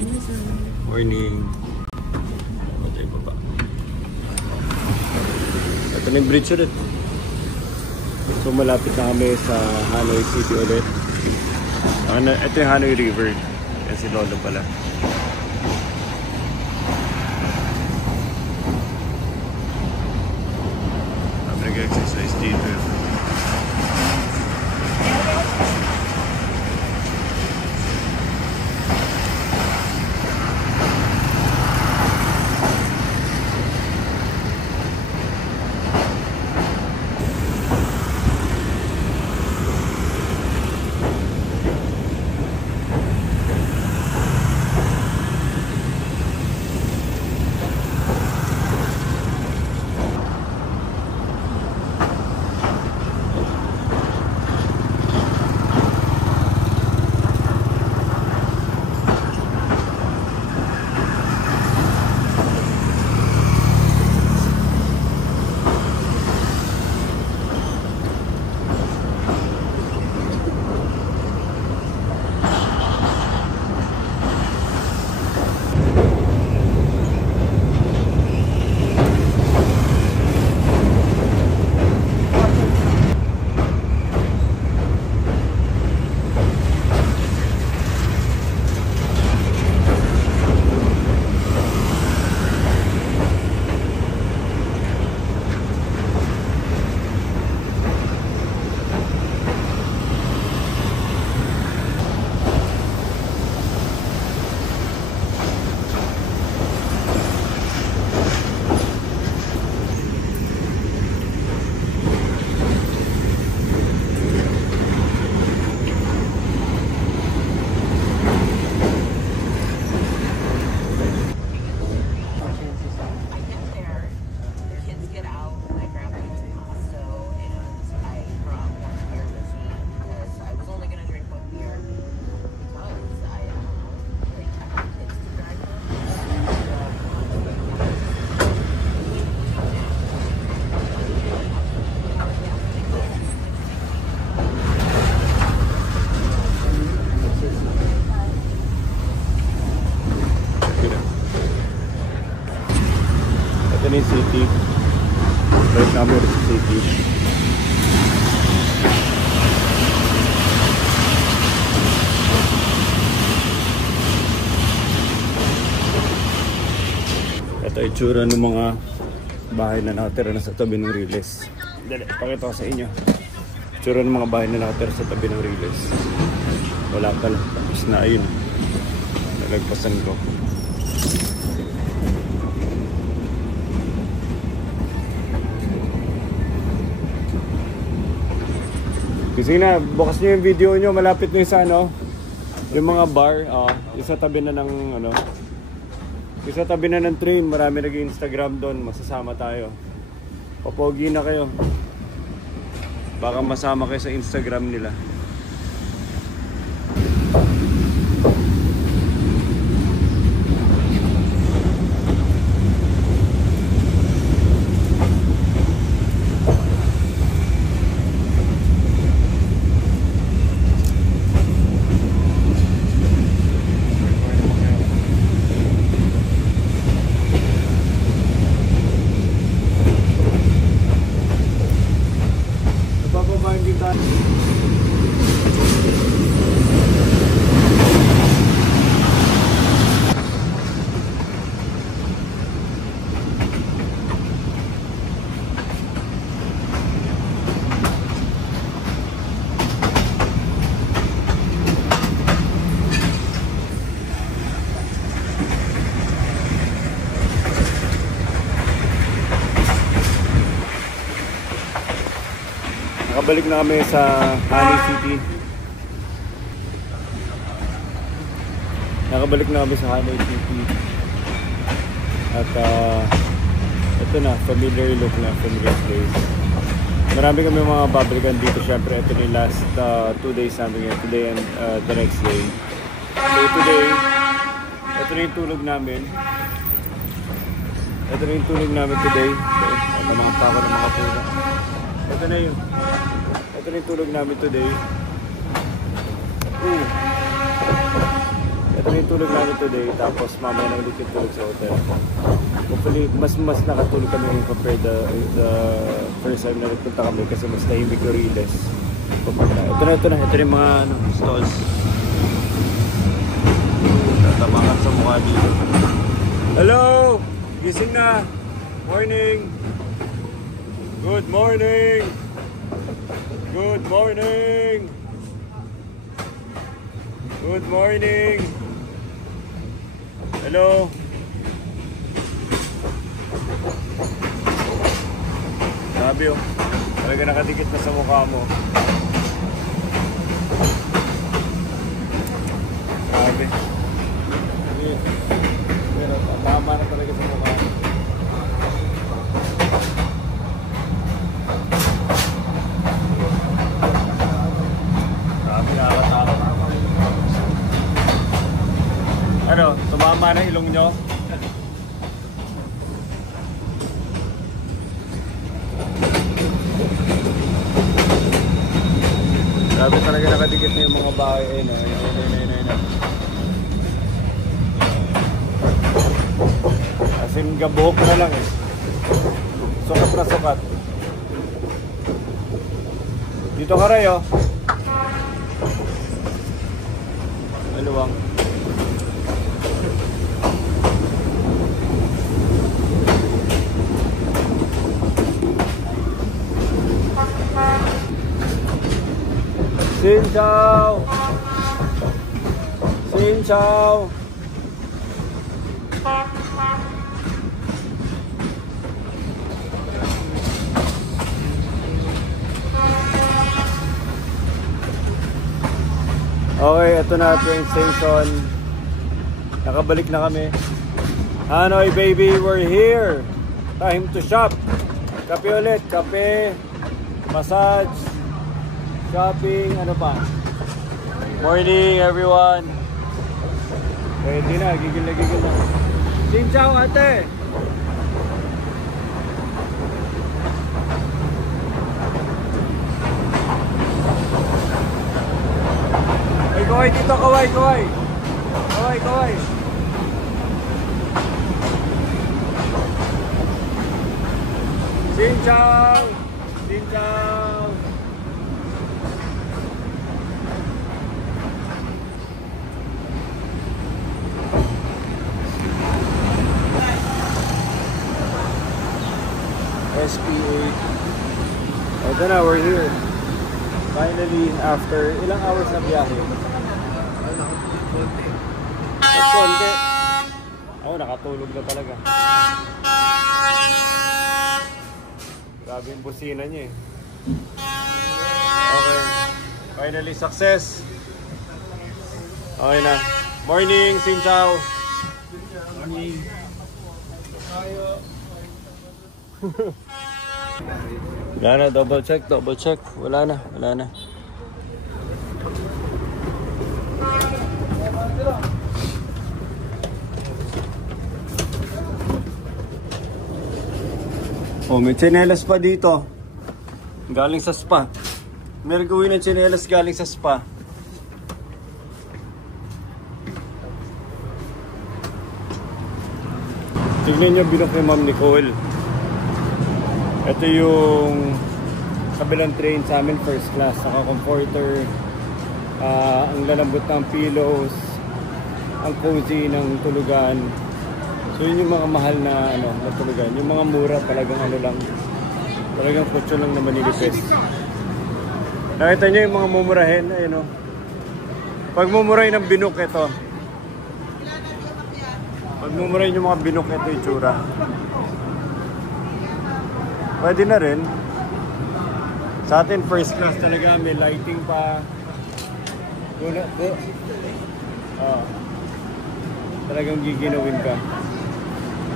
Morning. Matay pa ba? Ito na yung bridge ulit. So malapit na kami sa Hanoi City ulit. Ito yung Hanoi River. Yan si Lolo pala. Nag-exercise dito. Ito na yung city. Balik namin ulit sa city. Ito yung itsura ng mga bahay na nakatira na sa tabi ng Riles. Dali, pakita ko sa inyo. Itsura ng mga bahay na nakatira sa tabi ng Riles. Wala pala. Tapos na, ayun. Nalagpasan ko. Sige na, bukas nyo yung video nyo, malapit nyo sa ano, yung mga bar, isa tabi na ng ano, isa tabi na ng train, marami nag-Instagram doon, masasama tayo. Papogi na kayo. Baka masama kayo sa Instagram nila. Nakabalik na kami sa Hanoi City. Nakabalik na kami sa Hanoi City. At ito na, familiar look na, familiar place. Marami kami mga babalikan dito. Syempre, ito na yung last 2 days namin ngayon. Today and the next day. So today, ito na yung tulog namin. Ito na yung tulog namin today. Ito mga pako ng mga pula. Ito na yun. Ito na yung tulog namin today. Ito na yung tulog namin today, tapos mamaya na ulit yung tulog sa hotel. Hopefully, mas nakatulog kami compared the first time na nagpunta kami kasi mas tahimik yung Riles. Ito na yung mga stalls. Tatabangan sa mukha dito. Hello! Gising na! Morning! Good morning! Good morning! Good morning! Hello! Sabi oh, talaga nakadikit na sa mukha mo. Sabi. Pero tama na talaga sa mukha mo. Sabi, nakakatakot. Ano, tumama na ilong nyo? Grabe talaga nakadikit na yung mga bahay. Ayun. As in, gabuhok na lang eh. Sukat na sukat. Dito ka rin oh. Maluwang. Xin chào. Xin chào. Okay, ito na train station. Nakabalik na kami. Hanoi baby, we're here. Time to shop. Kape ulit, kape, massage, shopping, ano pa? Morning everyone. Pwede na, gigil na. Xin chào ate. Ay, kaway dito, kaway. Kaway. Xin chào. SPA. Ito na, we're here. Finally, after ilang hours na biyahe? Konti. Oh, nakatulog na talaga. Grabe yung busina niya eh. Okay. Finally, success. Okay na. Morning, Xin chào. Morning. Wala na, double check. Wala na. Oh, may tsinelas pa dito. Galing sa spa. Meron gawin ng tsinelas galing sa spa. Tignan nyo, binok ni Ma'am Nicole. Ito yung kabilang train sa amin, first class. Naka-comforter. Ang lalambot ng pillows. Ang cozy ng tulugan. So yun yung mga mahal na tulugan. Yung mga mura talagang lang. Talagang kutso lang na manilipis. Nakita nyo yung mga mumurahin. Ayun o. Pag mumurahin ng binok ito. Pag mumurahin yung mga binok ito yung tsura. Pwede na rin. Sa atin first class talaga, may lighting pa. Talagang giginawin ka.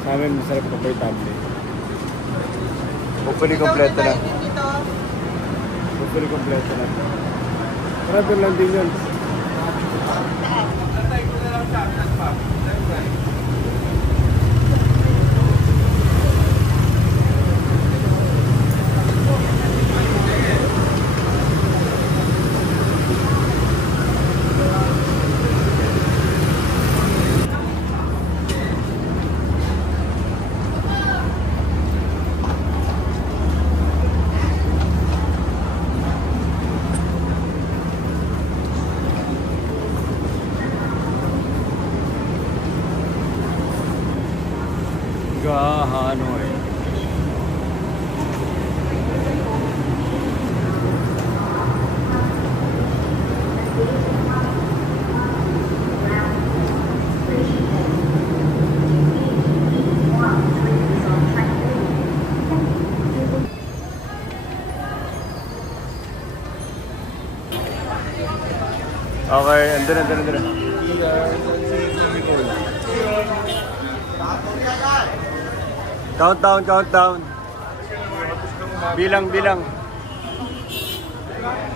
Sa amin masarap komportable. Hopefully kompleto na. Marami lang din yun. Omega Hanoi. Okay, andun. Countdown. Bilang.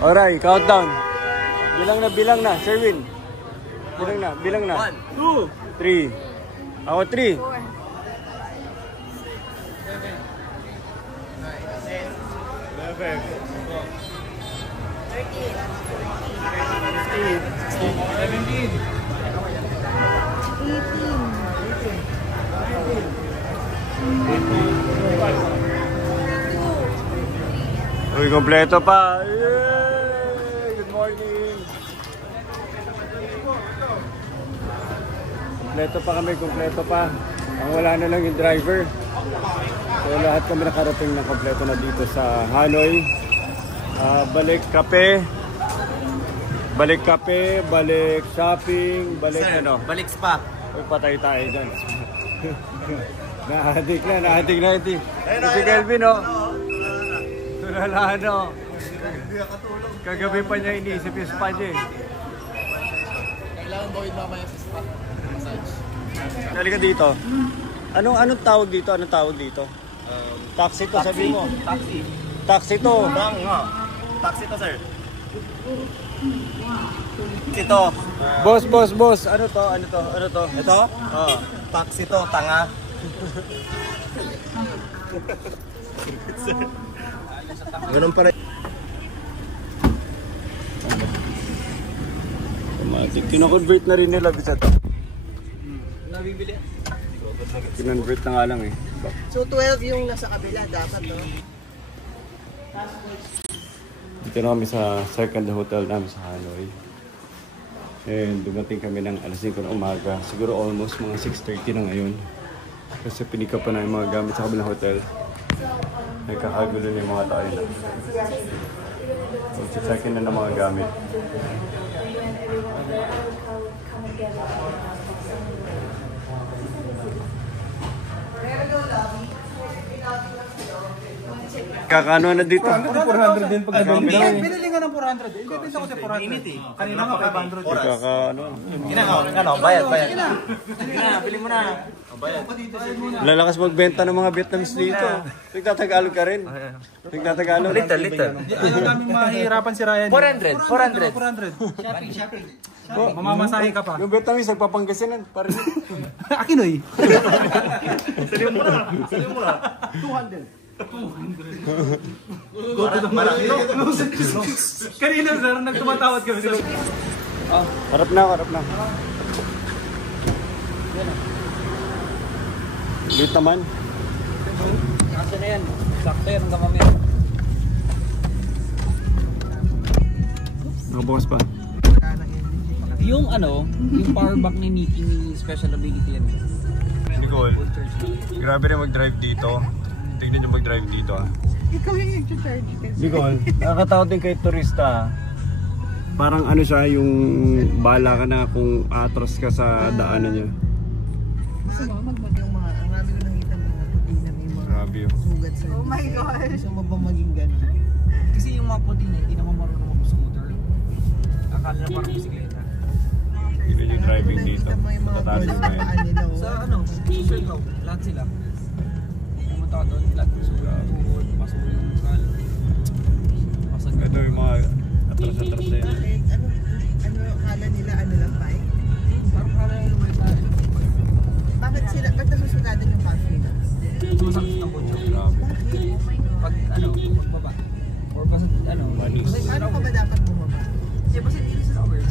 Alright, countdown. Bilang na, Sherwin. Bilang na. 1, 2, 3. Ako 3. 17. Uy, kompleto pa. Yay! Good morning. Kompleto pa. Ang wala na lang yung driver. So lahat kami nakarating na kompleto na dito sa Hanoi. Balik kape, balik shopping, balik sir, ano? balik spa. Uy, patay tayo dyan. Nahadik na ito. Si Kelvin, oh. Tulala, no. Kagabi pa niya iniisip yung spa niya, eh. Kailangan bawid mamaya sa spa. Massage. Halika dito. Anong tawag dito? Taxi to, sabi mo. Taxi to. Taxi to, sir. Ito. Boss. Ano to? Ito? Oo. Taxi to, tanga. Ganun pa rin. Automatic. Kino-convert na rin nila bisa to. Nabibili. Kinonvert na nga lang, eh. So 12 yung nasa kabila dapat, no? Dito na kami sa second hotel namin sa Hanoi. And dumating kami ng alas 5 ng umaga. Siguro almost mga 6:30 na ngayon. Kasi pinika pa na yung mga gamit sa kabilang hotel. Nagkakagulo na yung mga tao na. So, check-in na ng mga gamit. Kakano na dito? 400 din pag binili nga ng 400. Ibibenta ko sa 400. Kanina nga 500. Kakano. Bayad. Bili mo na. Lalakas magbenta ng mga Vietnamese dito. Nagtatagalog ka rin. Nagtatagalog. Little. Ayaw namin mahihirapan si Ryan. 400. Shopping. Mamamasahe ka pa. Yung Vietnamese nagpapanggasinan. Parin. Akinoy. Salim mo na. 200. Go to the malaki. Kanina sir, nagtumatawad kami sila. Harap na. Late naman. Kasi na yan, sakto yan hanggang mamaya. Nakabukas pa. Yung power bank ni Nikki ni special ability yan. Nicole, grabe rin mag-drive dito. Tignan nyo mag-drive dito, ah. Ikaw yung nag-charge kasi. Nicole, nakakatakot din kay turista. Parang ano siya, yung bala ka na kung atros ka sa daanan niya. Gusto mo magmag yung mga, ang rami ko nakita ng mga puti na may mga Grabe yun. sugat sa Oh my God! Gusto mo ba maging gano'n? Kasi yung mga puti na hindi naman marunong mag-scooter. Akala na parang bisikleta. Yun yung driving dito. Nakita mo yung mga Tatalis puti na na yan. paan nila. Sa Surigao, lahat sila. Pumunta ka doon, lahat ng sugat, tuhod, pasok yung skal. Pasag Ito yung mga atras-atras na yan. Bakit? Ano akala nila, ano lang pa eh? Parang kala yung may tayo. Bakit sila, ba't nasusugatan yung pants nila? Sumasakit ng kotse. Grabe. Pag pagbaba. Or basta Manis. Paano ka ba dapat bumaba?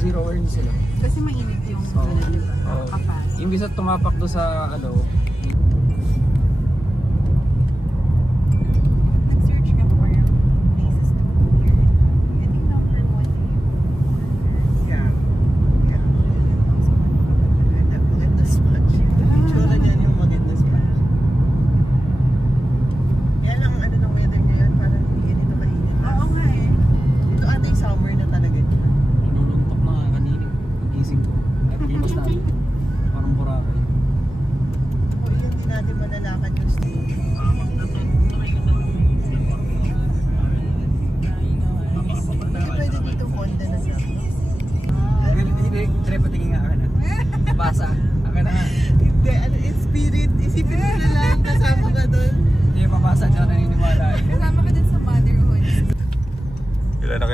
zero awareness sila. Kasi mainit yung kapas. Imbis at tumapak doon sa Nag-search ka for yung places to go here. I think number 1 Yeah. Maganda spot. Yung itsura niyan yung maganda spot.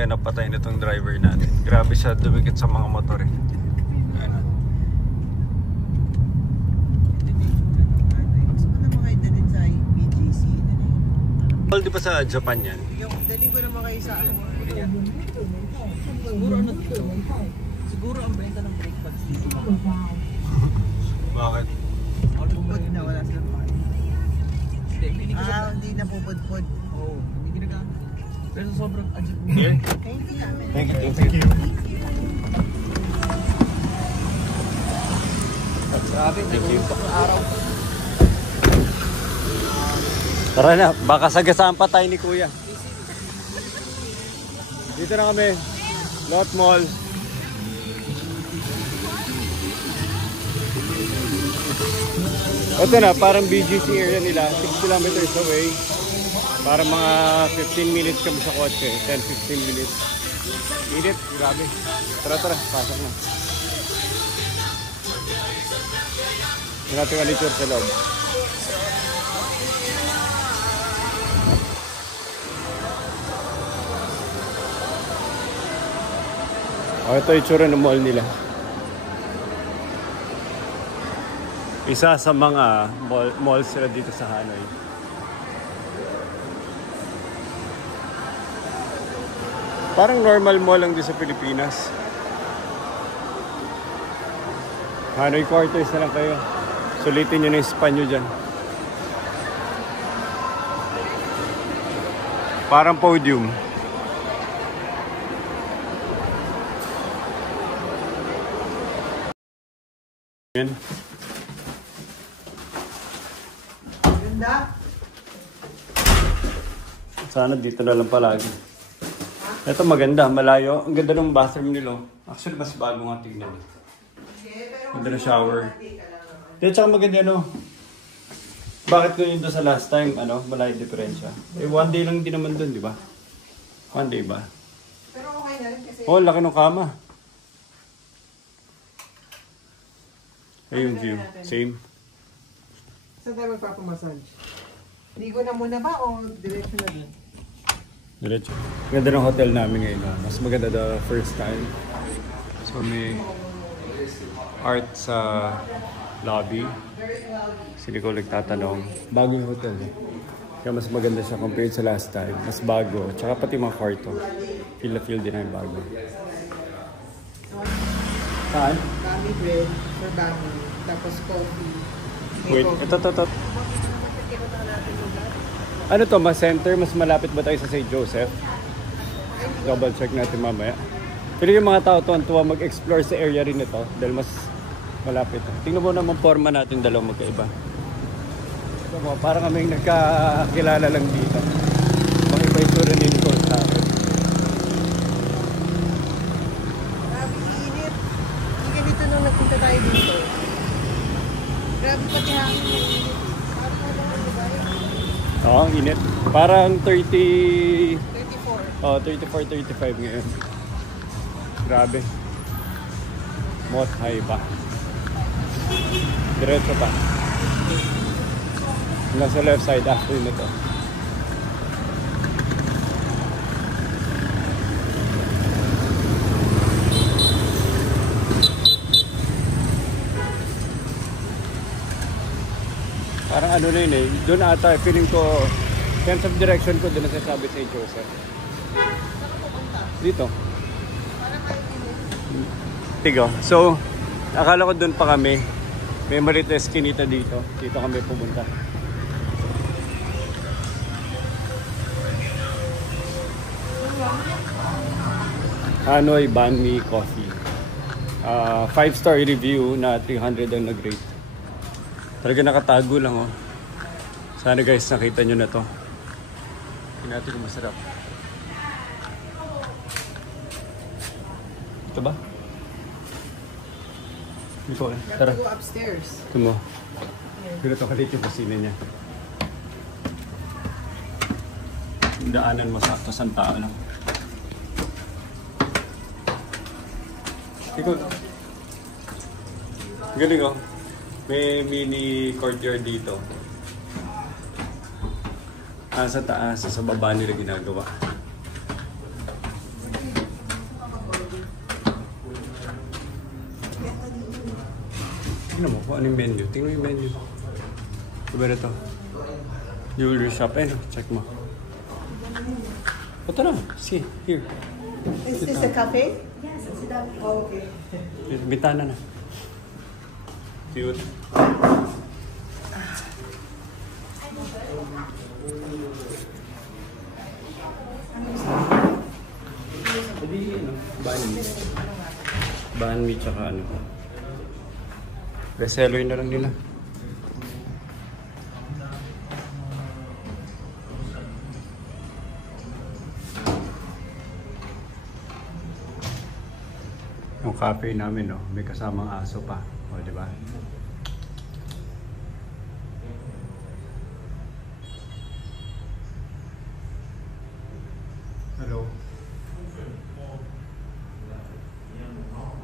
kaya napatay nitong driver natin. Grabe siya dumikit sa mga motor eh. Gusto ko naman kayo dalhin sa BGC. All di pa sa Japan yan? Yung dalhin ko naman kayo sa Siguro ano dito? Siguro ang benta ng brake pads dito. Bakit? pupod na wala silang pakay. Hindi na pupod-pod. Oo, hindi ginagamit. Pero sobrang adjust mo. Here? Thank you. Thank you. Grabe, nag-uuntok na araw. Tara na, baka sagasaan pa tayo ni Kuya. Dito na kami. Lot Mall. Ito na, parang BGC area nila. 6 kilometers away. Parang mga 15 minutes kami sa kotse. 10-15 minutes. Init, grabe. Tara, pasok na. Hindi natin alitur sa loob. Ito yung itsura ng mall nila. Isa sa mga malls sila dito sa Hanoi. Parang normal mall lang dito sa Pilipinas. Hanoi quarters na lang kayo. Sulitin nyo na yung span nyo dyan. Parang podium. Yan. Ganda. Sana dito na lang palagi. Ito maganda, malayo. Ang ganda ng bathroom nila. Actually, mas bago nga tignan. Ganda ng shower. Dito tsaka maganda, no? Bakit ko yun doon sa last time, malayo diferensya? Eh, one day lang din naman doon, di ba? One day ba? Pero okay na rin kasi. Oh, laki ng kama. Ay, yung view. Same. Saan tayo magpapamassage? Ligo na muna ba o diretso na dun? Diretso. Ganda ng hotel namin ngayon. No? Mas maganda the first time. So may art sa lobby. Kasi hindi ko nagtatanong. Bago yung hotel eh. Kaya mas maganda siya compared sa last time. Mas bago. Tsaka pati mga kwarto. Feel na feel din na yung bago. Saan? Bami bread for bami. Tapos coffee. Wait, ito. Ano to, mas center? Mas malapit ba tayo sa St. Joseph? Double check natin mamaya. Pero yung mga tao tuwan-tuwa mag-explore sa area rin ito dahil mas malapit. Tingnan mo naman forma natin dalawang magkaiba. Ito mo, parang kaming nagkakilala lang dito. Mga iba itsura ni Nicole sa akin. Grabe init. Hindi ganito nung nagpunta tayo dito. Grabe pati hangin na init. Parang ano lang, diba? Oo, ang init. Parang 34. 34-35 ngayon. Grabe. Mot high pa. Diretso pa. Hanggang sa left side after nito. Parang ano na yun eh. Doon ata, feeling ko, sense of direction ko doon nasasabi sa Joseph. Dito. Tigo. So, akala ko doon pa kami. May maliit na eskinita dito. Dito kami pumunta. Hanoi Banh Mi Coffee. 5-star review na 300 ang nag-rate. Talaga nakatago lang oh. Sana guys nakita nyo na to. Tingnan natin kung masarap. Ito ba? Hindi ko eh. Tara. Go upstairs. Ito mo. Pero ito kalit yung kusina niya. Daanan mo sa atas ang tao lang. Ikaw. Galing oh. May mini courtyard dito. Sa taas, sa baba nila ginagawa. Tingnan mo kung ano yung menu. Tingnan mo yung menu. Diba na ito? Jewelry shop. Eh, check mo. Ito na. See, here. Is this a cafe? Yes, it's a cafe. Oh, okay. Bintana na. Cute. Banh mi tsaka ano. Reseller na lang nila. Yung cafe namin, no, may kasamang aso pa. O, di ba? Hello.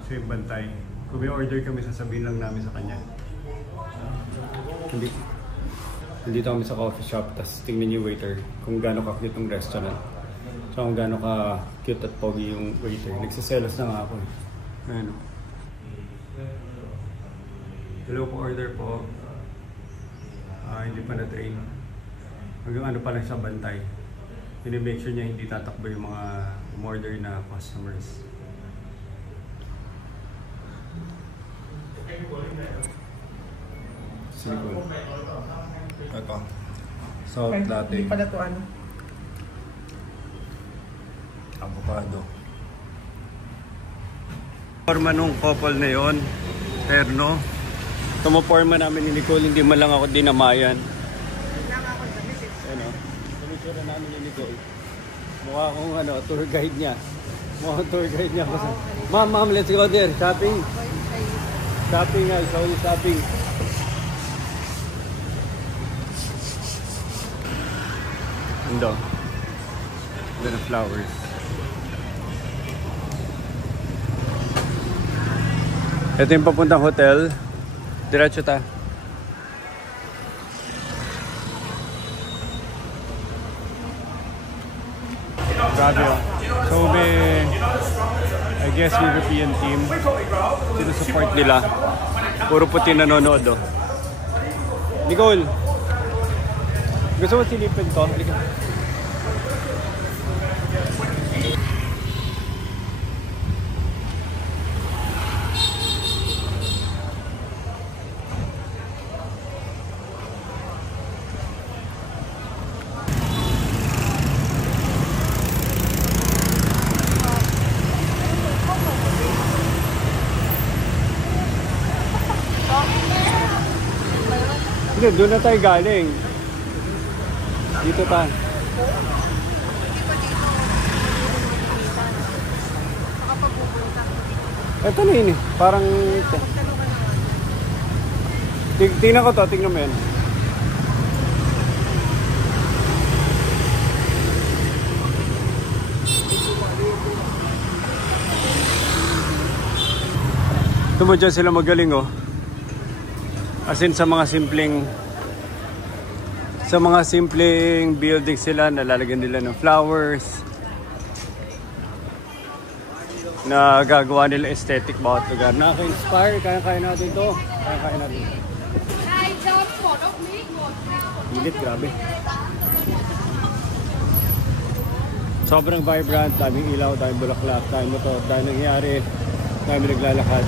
So yung bantay. Kung may order kami, sasabihin lang namin sa kanya. Nandito kami sa coffee shop, tapos tingnan yung waiter kung gaano ka-cute yung restaurant. So kung gaano ka-cute at pogi yung waiter. Nagsiselos na nga ako eh. Ayan o. Hello po, order po. Hindi pa na-train. Hanggang ano pa lang siya bantay. Make sure niya hindi tatakbo yung mga umorder na customers. Silikon. Ito. Salt latte. Hindi pala ito ano. Avocado. Forma nung couple na yon, terno. Tumaporma namin ni Nicole, hindi man lang ako dinamayan. Ano? Tumisura namin ni Nicole. Mukha akong ano, tour guide niya. Mukha tour guide niya. Ma'am, let's go there. Shopping. Shopping guys, only shopping. Ando. The flowers. Ito yung papuntang hotel. Diretso ta. Grabe oh. So I guess European team. Sinusupport nila. Puro puti nanonood oh. Nicole! Gusto mo silipin to? Halika. Hindi, doon na tayo galing. Dito pa. Ito na yun eh. Parang... Tingnan ko to, tingnan mo yan. Ito mo dyan sila magaling oh. As in sa mga simpleng building sila, nalalagyan nila ng flowers na gagawa nila aesthetic bawat lugar. Nakaka-inspire, kaya natin ito. Kaya natin. Hilit, grabe. Sobrang vibrant, daming ilaw, daming bulaklak, daming motor, daming nangyayari, daming naglalakad.